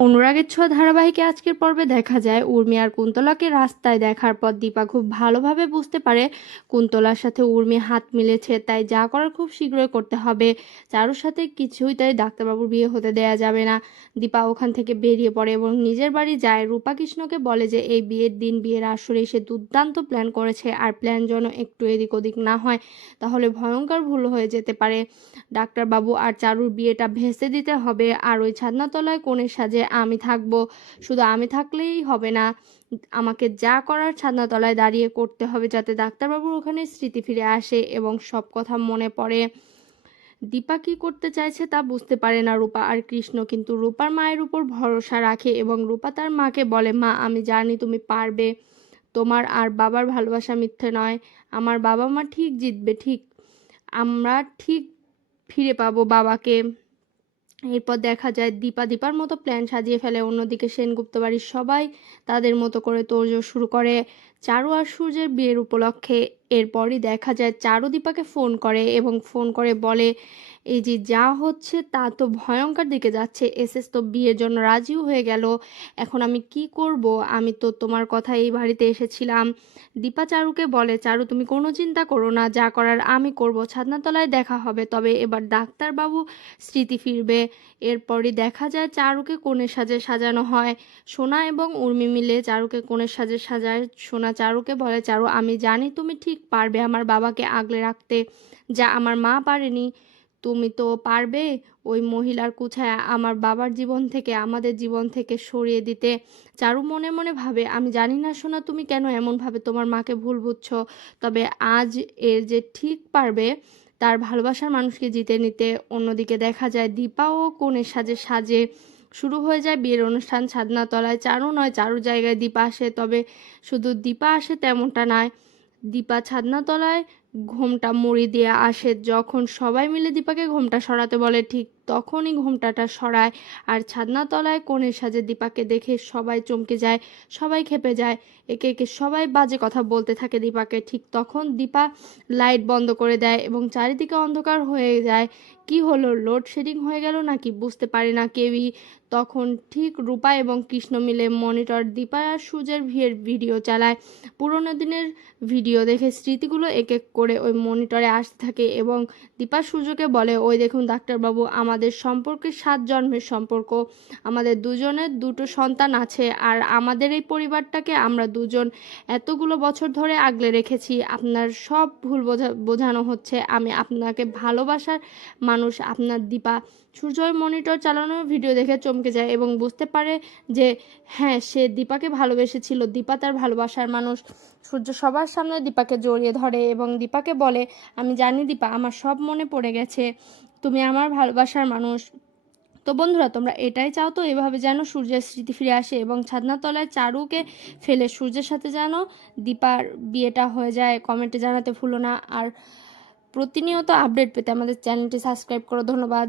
অনুরাগের ছোঁয়া ধারাবাহিকে আজকের পর্বে দেখা যায় উর্মি আর কুন্তলাকে রাস্তায় দেখার পর দীপা খুব ভালোভাবে বুঝতে পারে কুন্তলার সাথে উর্মি হাত মিলেছে, তাই যা করার খুব শীঘ্রই করতে হবে। চারুর সাথে কিছুই তাই ডাক্তারবাবুর বিয়ে হতে দেয়া যাবে না। দীপা ওখান থেকে বেরিয়ে পড়ে এবং নিজের বাড়ি যায়। রূপা কৃষ্ণকে বলে যে এই বিয়ের দিন বিয়ের আসরে এসে দুর্দান্ত প্ল্যান করেছে, আর প্ল্যান যেন একটু এদিক ওদিক না হয়, তাহলে ভয়ঙ্কর ভুল হয়ে যেতে পারে। ডাক্তারবাবু আর চারুর বিয়েটা ভেস্তে দিতে হবে, আর ওই ছাদনাতলায় কনের সাজে আমি থাকবো। শুধু আমি থাকলেই হবে না, আমাকে যা করার ছাদনাতলায় দাঁড়িয়ে করতে হবে, যাতে ডাক্তারবাবুর ওখানে স্মৃতি ফিরে আসে এবং সব কথা মনে পড়ে। দীপা কি করতে চাইছে তা বুঝতে পারে না রূপা আর কৃষ্ণ, কিন্তু রূপার মায়ের উপর ভরসা রাখে এবং রূপা তার মাকে বলে, মা আমি জানি তুমি পারবে, তোমার আর বাবার ভালোবাসা মিথ্যে নয়, আমার বাবা মা ঠিক জিতবে, ঠিক আমরা ঠিক ফিরে পাবো বাবাকে। এরপর দেখা যায় দীপার মতো প্ল্যান সাজিয়ে ফেলে। অন্যদিকে সেনগুপ্ত বাড়ির সবাই তাদের মতো করে তোড়জোড় শুরু করে চারু আর সূর্যের বিয়ের উপলক্ষে। এরপরই দেখা যায় চারু দীপাকে ফোন করে এবং ফোন করে বলে, এই যে যা হচ্ছে তা তো ভয়ঙ্কর দিকে যাচ্ছে, এসএস তো বিয়ের জন্য রাজিও হয়ে গেল, এখন আমি কি করব? আমি তো তোমার কথা এই বাড়িতে এসেছিলাম। দীপা চারুকে বলে, চারু তুমি কোনো চিন্তা করো না, যা করার আমি করব, ছাদনাতলায় দেখা হবে, তবে এবার ডাক্তারবাবু স্মৃতি ফিরবে। এরপরই দেখা যায় চারুকে কনের সাজে সাজানো হয়। সোনা এবং উর্মি মিলে চারুকে কনের সাজে সাজায়। সোনা চারুকে বলে, চারু আমি জানি তুমি ঠিক পারবে আমার বাবাকে আগলে রাখতে, যা আমার মা পারেনি, তুমি তো পারবে ওই মহিলার কুছায়া আমার বাবার জীবন থেকে, আমাদের জীবন থেকে সরিয়ে দিতে। চারু মনে মনে ভাবে, আমি জানি না সোনা তুমি কেন এমনভাবে তোমার মাকে ভুল বুঝছো, তবে আজ এর যে ঠিক পারবে তার ভালোবাসার মানুষকে জিতে নিতে। অন্যদিকে দেখা যায় দীপা ও কনের সাজে সাজে শুরু হয়ে যায় বিয়ের অনুষ্ঠান ছাদনাতলায়। চারু নয়, চারুর জায়গায় দীপা আসে, তবে শুধু দীপা আসে তেমনটা নয়, দীপা ছাদনাতলায় ঘোমটা মুড়ি দিয়ে আসে। যখন সবাই মিলে দীপাকে ঘোমটা সরাতে বলে, ঠিক তখনই ঘোমটাটা সরায়, আর ছাদনাতলায় কনের সাজে দীপাকে দেখে সবাই চমকে যায়, সবাই খেপে যায়, একে একে সবাই বাজে কথা বলতে থাকে দীপাকে। ঠিক তখন দীপা লাইট বন্ধ করে দেয় এবং চারিদিকে অন্ধকার হয়ে যায়। কি হলো, লোডশেডিং হয়ে গেল নাকি বুঝতে পারে না কেউই। তখন ঠিক রূপা এবং কৃষ্ণ মিলে মনিটর দীপা আর সূর্যের বিয়ের ভিডিও চালায়। পুরোনো দিনের ভিডিও দেখে স্মৃতিগুলো এক এক করে ওই মনিটরে আসতে থাকে এবং দীপা সূর্যকে বলে, ওই দেখুন ডাক্তারবাবু, আমাদের সম্পর্কে 7 জন্মের সম্পর্ক, আমাদের দুজনের দুটো সন্তান আছে, আর আমাদের এই পরিবারটাকে আমরা দুজন এতগুলো বছর ধরে আগলে রেখেছি। আপনার সব ভুল বোঝানো হচ্ছে, আমি আপনাকে ভালোবাসার মানুষ, আপনার দীপা। সূর্যের মনিটর চালানো ভিডিও দেখে চমকে যায় এবং বুঝতে পারে যে হ্যাঁ, সে দীপাকে ভালোবেসেছিল, দীপা তার ভালোবাসার মানুষ। সূর্য সবার সামনে দীপাকে জড়িয়ে ধরে এবং দীপাকে বলে, আমি জানি দীপা, আমার সব মনে পড়ে গেছে, তুমি আমার ভালোবাসার মানুষ। তো বন্ধুরা, তোমরা এটাই চাও তো, এভাবে যেন সূর্যের স্মৃতি ফিরে আসে এবং ছাদনাতলায় চারুকে ফেলে সূর্যের সাথে যেন দীপার বিয়েটা হয়ে যায়? কমেন্টে জানাতে ভুলো না। আর প্রতিনিয়ত আপডেট পেতে আমাদের চ্যানেলটি সাবস্ক্রাইব করো। ধন্যবাদ।